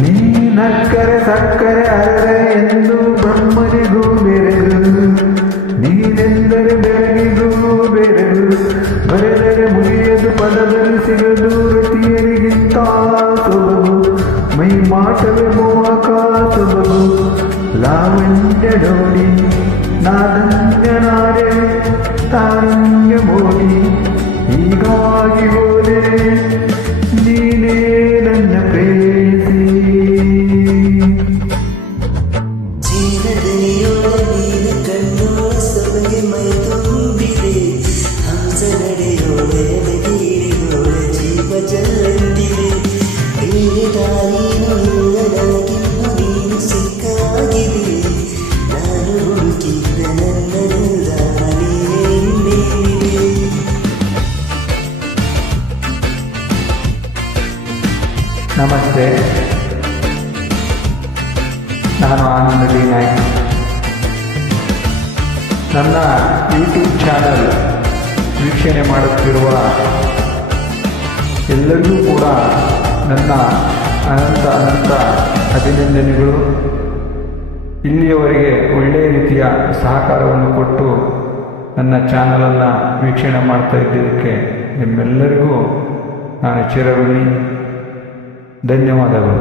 ನೀನಕ್ಕರೆ ಸಕ್ಕರೆ ಅರೆ ಎಂದು ಬ್ರಹ್ಮನಿಗೂ ಬೆರೆದು, ನೀನೆಂದರೆ ಬೆಳಗಿಗೂ ಬೆರೆದು, ಬರೆದರೆ ಮುಗಿಯದು ಪದದಲ್ಲಿ ಸಿಗದು ರತಿಯರಿಗಿಂತ ಸೊಬಗು, ಮೈ ಮಾಟವೇ ಮೋಹಕ ಸೊಬಗು, ಲಾವಣ್ಯ ನೋಡಿ ನಾದನ್ಯನಾರೆ ತಾರಣ್ಯ ಮೋಡಿ, ಹೀಗಾಗಿ ಹೋದೆ ನೀನೇ ನನ್ನ ಪ್ರೇಯಸಿ. ಜೀವದನಿಯೋಳ ಕಣ್ಣು ಸೊಬಗೆ ಮೈ ತುಂಬಿದೆ, ಹಂಸ ನಡೆಯೋಳೆ ಬಗೆಯೋಳ ಜೀವ ಜಲ್ದಿದೆ, ಬೇರೆ ದಾರಿನೂ ನನಗಿನ್ನು ನೀನು ಸಿಕ್ಕಾಗಿದೆ, ನಾನು ಹುಡುಕಿದ್ದ ನನ್ನ ದಾರಿಯೇ. ನಮಸ್ತೆ, ನಾನು ಆನಂದ ಡಿ ನಾಯ್ಕ. ನನ್ನ ಯೂಟ್ಯೂಬ್ ಚಾನಲ್ ವೀಕ್ಷಣೆ ಮಾಡುತ್ತಿರುವ ಎಲ್ಲರಿಗೂ ಕೂಡ ನನ್ನ ಅನಂತ ಅಭಿನಂದನೆಗಳು. ಇಲ್ಲಿಯವರೆಗೆ ಒಳ್ಳೆಯ ರೀತಿಯ ಸಹಕಾರವನ್ನು ಕೊಟ್ಟು ನನ್ನ ಚಾನಲನ್ನು ವೀಕ್ಷಣೆ ಮಾಡ್ತಾ ಇದ್ದಿದ್ದಕ್ಕೆ ನಿಮ್ಮೆಲ್ಲರಿಗೂ ನಾನು ಚಿರಋಣಿ. ಧನ್ಯವಾದಗಳು.